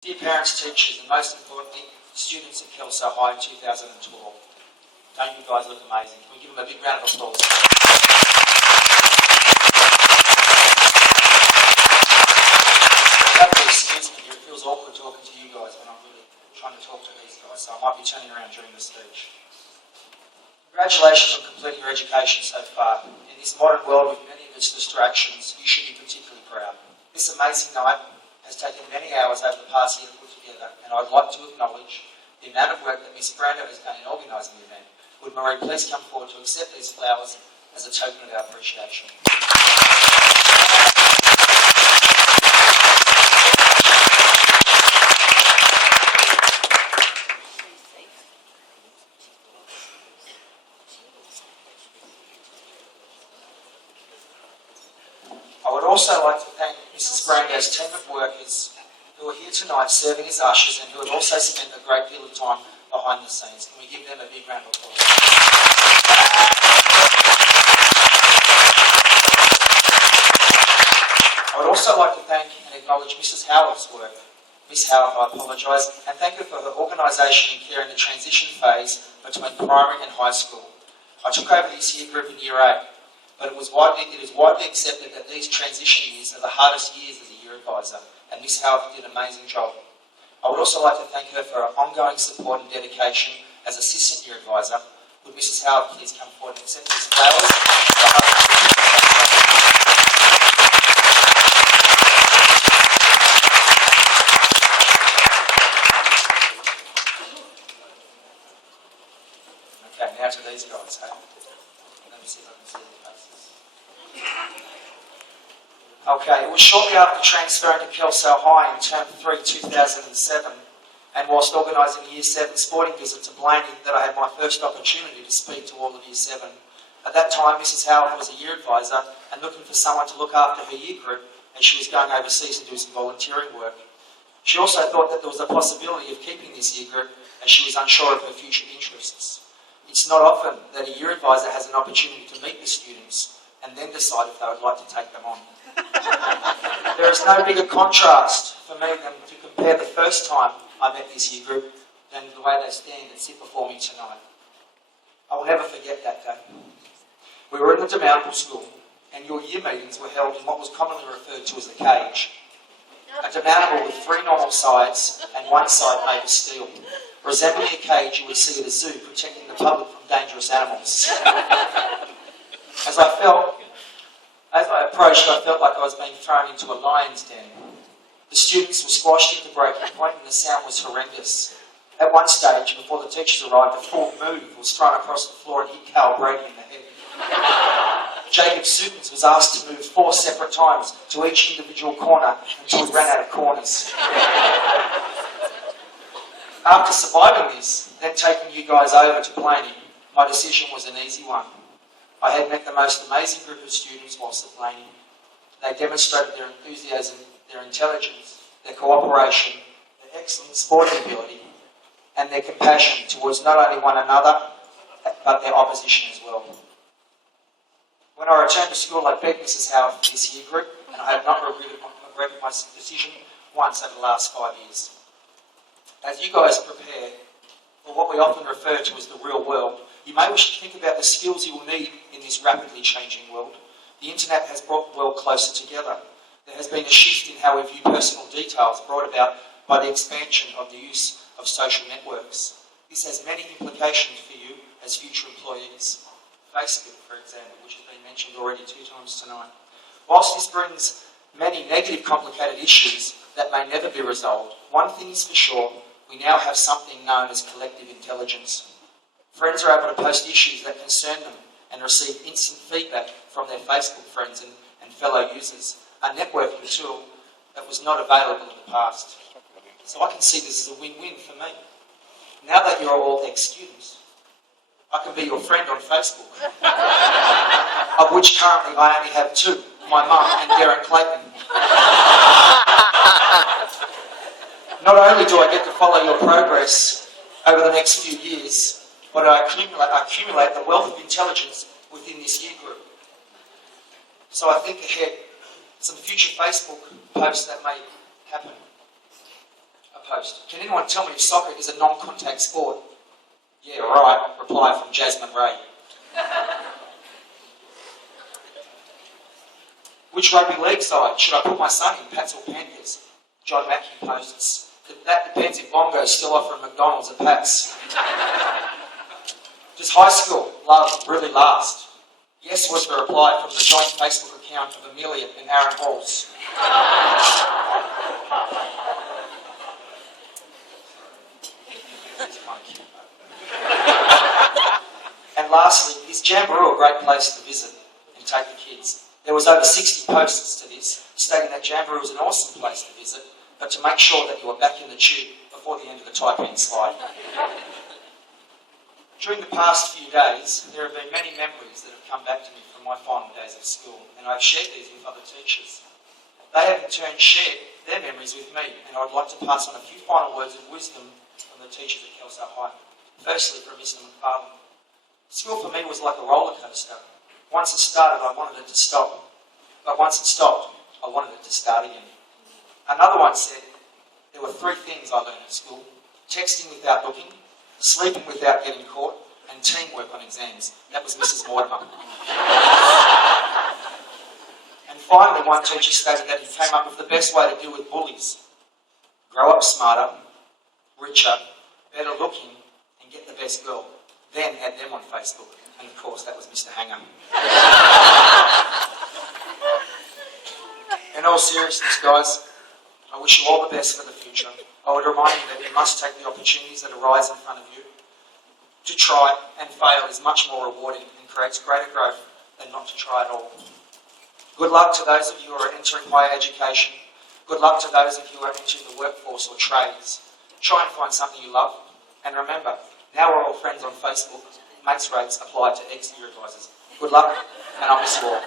Dear parents, teachers, and most importantly, students at Kelso High in 2012. Don't you guys look amazing? Can we give them a big round of applause? Excuse me, it feels awkward talking to you guys when I'm really trying to talk to these guys, so I might be turning around during the speech. Congratulations on completing your education so far. In this modern world with many of its distractions, you should be particularly proud. This amazing night has taken many hours over the past year to put together, and I'd like to acknowledge the amount of work that Miss Brando has done in organising the event. Would Marie please come forward to accept these flowers as a token of our appreciation? I would also like to thank Mrs. Brando's team of workers who are here tonight serving as ushers and who have also spent a great deal of time behind the scenes. Can we give them a big round of applause? I would also like to thank and acknowledge Mrs. Howard's work. Miss Howard, I apologise, and thank her for her organisation and care in the transition phase between primary and high school. I took over this year group in Year 8, but it is widely accepted that these transition years are the hardest years as a year advisor, and Miss Howard did an amazing job. I would also like to thank her for her ongoing support and dedication as Assistant Year Advisor. Would Mrs. Howard please come forward and accept these flowers? Okay, now to these guys. Hey? Let me see if I can see their faces. Okay, it was shortly after transferring to Kelso High in Term 3, 2007, and whilst organising the Year 7 sporting visit to Blaney that I had my first opportunity to speak to all of Year 7. At that time, Mrs. Howard was a year advisor and looking for someone to look after her year group as she was going overseas to do some volunteering work. She also thought that there was a possibility of keeping this year group as she was unsure of her future interests. It's not often that a year advisor has an opportunity to meet with students and then decide if they would like to take them on. There is no bigger contrast for me than to compare the first time I met this year group than the way they stand and sit before me tonight. I will never forget that day. We were in the demountable school and your year meetings were held in what was commonly referred to as the cage. A demountable with 3 normal sides and one side made of steel, resembling a cage you would see at a zoo protecting the public from dangerous animals. As I approached, I felt like I was being thrown into a lion's den. The students were squashed into breaking point and the sound was horrendous. At one stage, before the teachers arrived, a full move was thrown across the floor and hit Carl Brady in the head. Jacob Sutons was asked to move 4 separate times to each individual corner until he ran out of corners. After surviving this, then taking you guys over to Blaney, my decision was an easy one. I had met the most amazing group of students whilst at Blaney. They demonstrated their enthusiasm, their intelligence, their cooperation, their excellent sporting ability, and their compassion towards not only one another, but their opposition as well. When I returned to school, I begged Mrs. Howard for this year group, and I have not regretted my decision once over the last 5 years. As you guys prepare for what we often refer to as the real world, you may wish to think about the skills you will need in this rapidly changing world. The internet has brought the world closer together. There has been a shift in how we view personal details brought about by the expansion of the use of social networks. This has many implications for you as future employees. Facebook, for example, which has been mentioned already 2 times tonight. Whilst this brings many negative, complicated issues that may never be resolved, one thing is for sure, we now have something known as collective intelligence. Friends are able to post issues that concern them and receive instant feedback from their Facebook friends and fellow users, a networking tool that was not available in the past. So I can see this as a win-win for me. Now that you're all ex-students, I can be your friend on Facebook, of which currently I only have 2, my mum and Darren Clayton. Not only do I get to follow your progress over the next few years, but I accumulate the wealth of intelligence within this year group. So I think ahead, some future Facebook posts that may happen. post. Can anyone tell me if soccer is a non-contact sport? Yeah, right, reply from Jasmine Ray. Which rugby league side should I put my son in, Pats or Panthers? John Mackey posts. That depends if Bongo's still offering McDonald's at Pats. Does high school love really last? Yes was the reply from the joint Facebook account of Amelia and Aaron Halls. And lastly, is Jamboree a great place to visit and take the kids? There was over 60 posts to this, stating that Jamboree was an awesome place to visit, but to make sure that you were back in the tube before the end of the Taiping slide. During the past few days, there have been many memories that have come back to me from my final days of school, and I've shared these with other teachers. They have in turn shared their memories with me, and I'd like to pass on a few final words of wisdom from the teachers at Kelso High. Firstly, from Mr. McFarlane. School for me was like a roller coaster. Once it started, I wanted it to stop. But once it stopped, I wanted it to start again. Another one said, there were 3 things I learned at school: texting without looking, sleeping without getting caught, and teamwork on exams. That was Mrs. Mortimer. And finally, one teacher stated that he came up with the best way to deal with bullies. Grow up smarter, richer, better looking, and get the best girl. Then add them on Facebook. And of course, that was Mr. Hanger. In all seriousness, guys, I wish you all the best for the future. I would remind you that you must take the opportunities that arise in front of you. To try and fail is much more rewarding and creates greater growth than not to try at all. Good luck to those of you who are entering higher education. Good luck to those of you who are entering the workforce or trades. Try and find something you love. And remember, now we're all friends on Facebook. Mates rates apply to ex-year advisors. Good luck, and I'll miss you all.